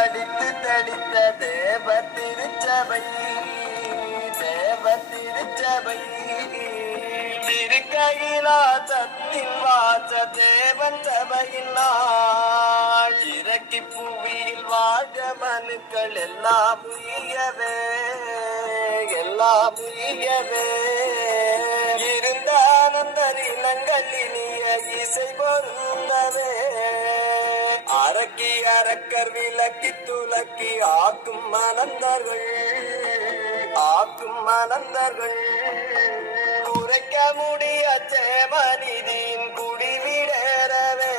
வடித்து தெளித்த தேவ திருச்சபை திருக்கையிலாசத்தின் வாச தேவன் சபையின் நாள் இறக்கி புவியில் வாழ மனுக்கள் எல்லாம் உயவே இருந்த ஆனந்தரினங்கள் இனிய இசை பொருந்தவே அரக்கி அரக்கர் விலக்கி துலக்கி ஆக்கும் மனந்தர்கள் குறைக்க முடிய சேமநிதியின் குடிவிடேறவே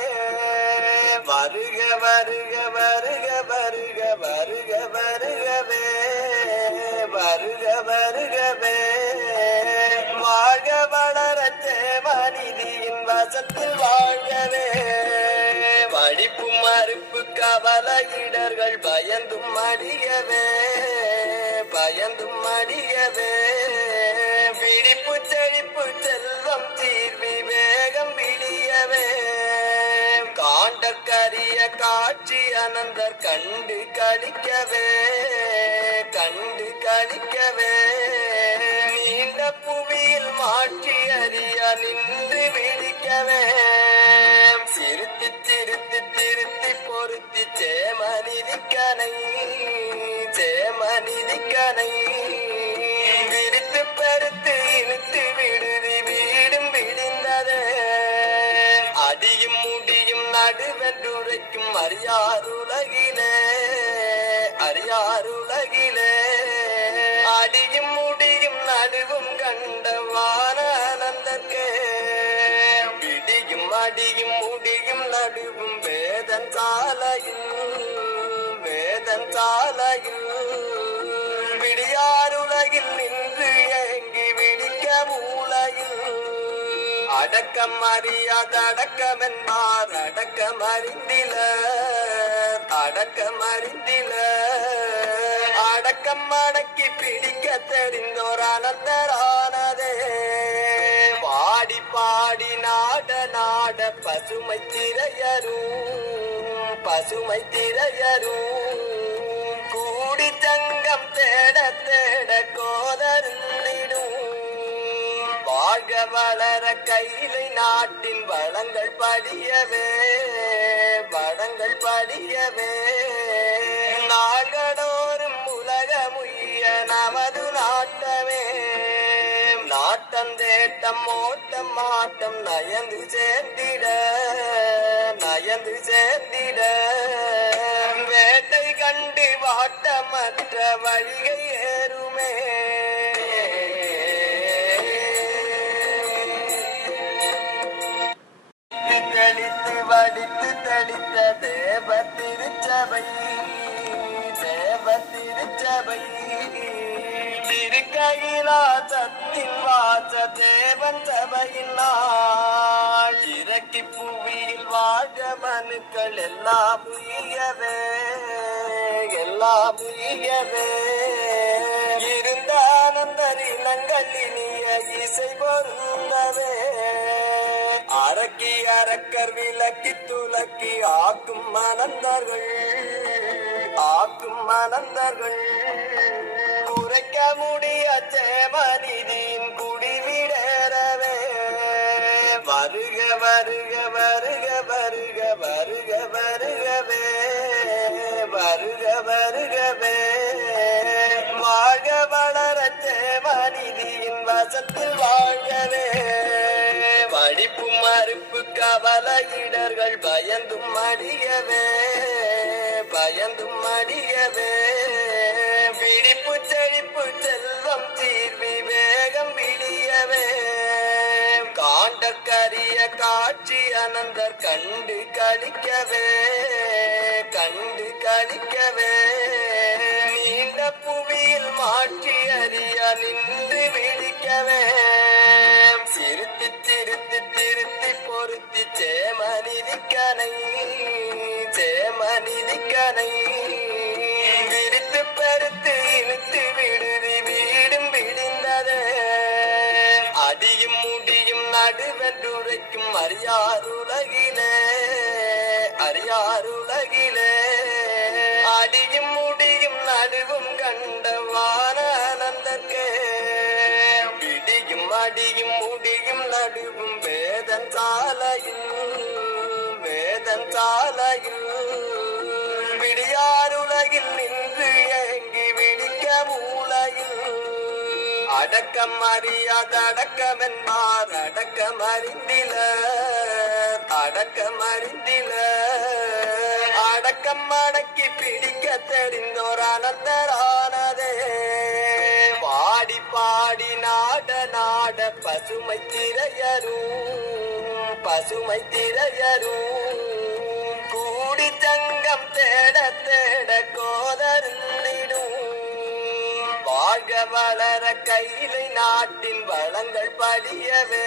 வருக வருக வருக வருக வருக வருகவே வருகவே வாழ்க வளர சேமநிதியின் வசத்தில் வாழ்கவே படிப்பு மறுப்பு கவல இடர்கள் பயந்தும் மடியவே பிடிப்பு செழிப்பு செல்வம் தீர்வி வேகம் விடியவே காண்டக்கரிய காட்சி அனந்தர் கண்டு கழிக்கவே நீண்ட புவியில் மாற்றி அறிய நின்று விழிக்கவே சிறுத்தி திருத்தி பொருத்தி சேமநிதிக்கனை விரித்து பெருத்து இழுத்து விடுதி வீடும் விடிந்ததே அடியும் முடியும் நடுவென்றுரைக்கும் அறியாருலகிலே அடியும் முடியும் நடுவும் கண்டவான அனந்தர்க்கே விடியும் அடியும் முடியும் நடுவும் வேதன் சாலையில் விடியாருலகில் நின்று ஏங்கி விடிக்க மூலையில் அடக்கம் அறியாதடக்கமென்பார் அடக்கம் அறிந்தில அடக்கம் அடக்கி பிடிக்க தெரிந்தோர் அனந்தரானதே பாடி பாடி நாட பசுமை திரையரும் கூடி தங்கம் தேட கோதருந்திடும் வாழ்க வளர கையிலை நாட்டின் வளங்கள் படியவே நாகடோறும் உலகமுய்ய நமது நாட்டமே நாட்டந்தேட்டம் ஓட்டம் மாட்டம் நயந்து சேர்ந்திட வேட்டை கண்டு வாட்டமற்ற வழிகை ஏறுமே வடித்து தெளித்த தேவ திருச்சபை திருக்கையிலாசத்தின் வாச தேவன் சபையின் நாள் இறக்கி புவியில் வாழ மனுக்கள் எல்லாம் உயவே இருந்த ஆனந்தரினங்கள் இனிய இசை பொருந்தவே அரக்கி அரக்கர் விலக்கி துலக்கி ஆக்கும் மனந்தர்கள் குறைக்க முடிய சேமநிதியின் குடிவிடேறவே வருக வருக வருக வருக வருகவே வாழ்க வளர சேமநிதியின் வசத்தில் வாழ்கவே படிப்பு மறுப்பு கவல இடர்கள் பயந்தும் மடியவே பிடிப்பு செழிப்பு செல்வம் தீர்வி வேகம் விடியவே காண்டக்கரிய காட்சி அனந்தர் கண்டு கழிக்கவே நீண்ட புவியில் மாற்றி அறிய நின்று விழிக்கவே சிறுத்தி திருத்தி பொருத்தி சேமநிதிக்கனை விரித்து பெருத்து இழுத்து விடுதி வீடும் விடிந்ததே அடியும் முடியும் நடுவென்றுரைக்கும் அறியாருலகிலே அடி அடியும் முடியும் நடுவும் வேதன் சாலையில் விடியாருலகில் நின்று ஏங்கி விடிக்க மூலையில் அடக்கம் அறியாத அடக்கமென்பார் அடக்கமறிந்தில அடக்கம் அடக்கி பிடிக்க தெரிந்தோர் அனந்தரானதே பாடி பாடி நாட பசுமை திரையரும் கூடி தங்கம் தேட கோதருந்திடும் வாழ்க வளர கையிலை நாட்டின் வளங்கள் படியவே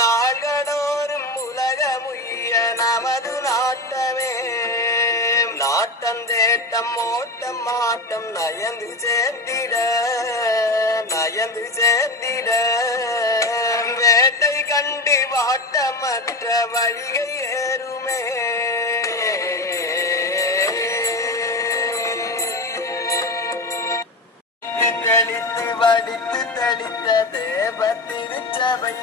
நாகடோறும் உலகமுய்ய நமது நாட்டமே நாட்டந்தேட்டம் ஓட்டம் ஆட்டம் நயந்து சேர்ந்திட வேட்டை கண்டு வாட்டமற்ற வழிகை ஏறுமே தெளித்து வடித்து தெளித்த தேவ திருச்சபை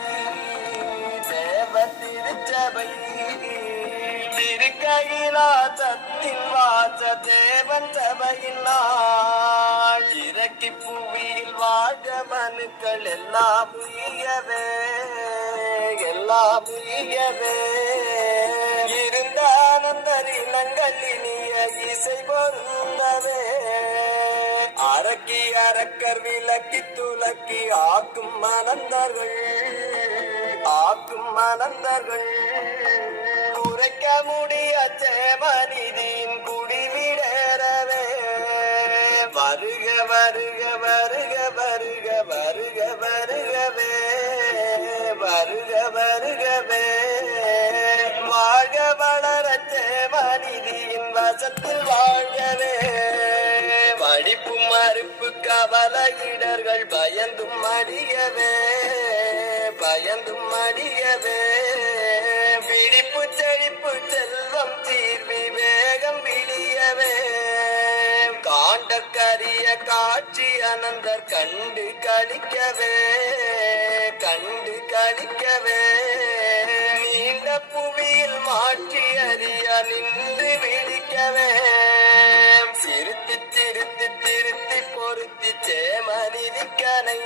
திருக்கையிலாசத்தின் வாச தேவன் சபையின் நாள் இறக்கி புவியில் வாழ மனுக்கள் எல்லாம் உயவே இருந்த ஆனந்தரினங்கள் இனிய இசை பொருந்தவே அரக்கர் விலக்கி துலக்கி ஆக்கும் மனந்தர்கள் உரைக்க முடிய சேமநிதியின் குடிவிடேறவே வருகவே வாழ்க வளர சேமநிதியின் வசத்தில் வாழ்கவே படிப்பு மறுப்பு கவலையிடர்கள் பயந்தும் மடியவே பிடிப்பு செழிப்பு செல்வம் தீர்வி வேகம் விழியவே காண்டற்கரிய காட்சி அனந்தர் கண்டு கழிக்கவே நீண்ட புவியில் மாற்றி அறிய நின்று விழிக்கவே திருத்தி பொருத்தி சேமநிதிக்கனை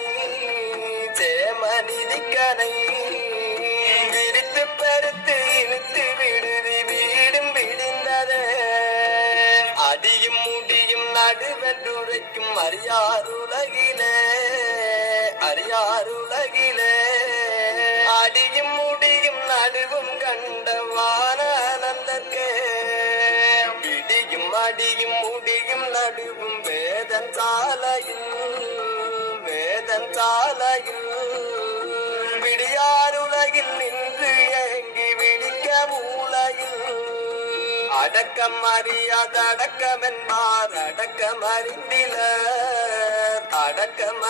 விரித்து பெருத்து இழுத்து விடுதி வீடும் விடிந்ததே அடியும் முடியும் நடுவென்றுரைக்கும் அறியாருலகிலே அடியும் முடியும் நடுவும் கண்டவான அனந்தர்க்கே அடியும் முடியும் நடுவும் வேதன் சாலையில் விடியாருலகில் நின்று ஏங்கி விடிக்க மூலையில் அடக்கம் அறியாத அடக்கமென்பார் அடக்கமறிந்தில அடக்கம்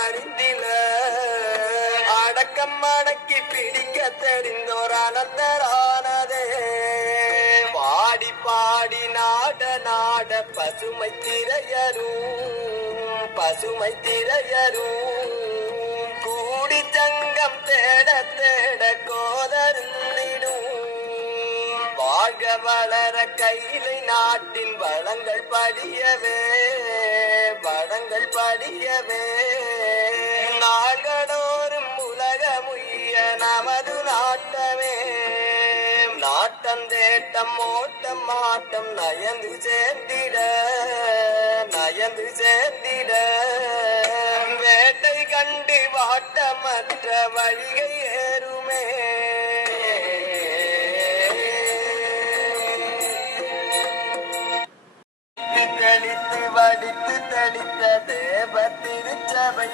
அடக்கி பிடிக்க தெரிந்தோர் அனந்தரானதே பாடி பாடி நாட பசுமை திரையரும் கூடி தங்கம் தேட கோதருந்திடும் வாழ்க வளர கையிலை நாட்டின் வளங்கள் படியவே நாகடோறும் உலகமுய்ய நமது நாட்டமே நாட்டந்தேட்டம் ஓட்டம் ஆட்டம் நயந்து சேர்ந்திட வேட்டை கண்டு வாட்டமற்ற வழிகை ஏறுமே தெளித்து வடித்து தெளித்த தேவ திருச்சபை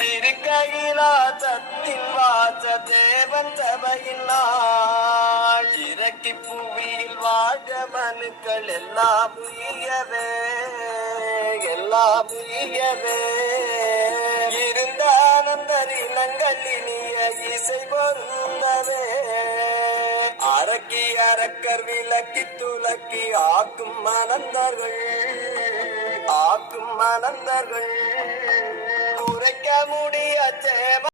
திருக்கையிலாசத்தின் வாச தேவன் சபையின் நாள் இறக்கி புவியில் வாழ மனுக்கள் எல்லாம் உயவே இருந்த ஆனந்தரினங்கள் இனிய இசை பொருந்தவே அரக்கர் விலக்கி துலக்கி ஆக்கும் மனந்தர்கள் ஆக்கும் மனந்தர்கள் உரைக்க முடிய சேவ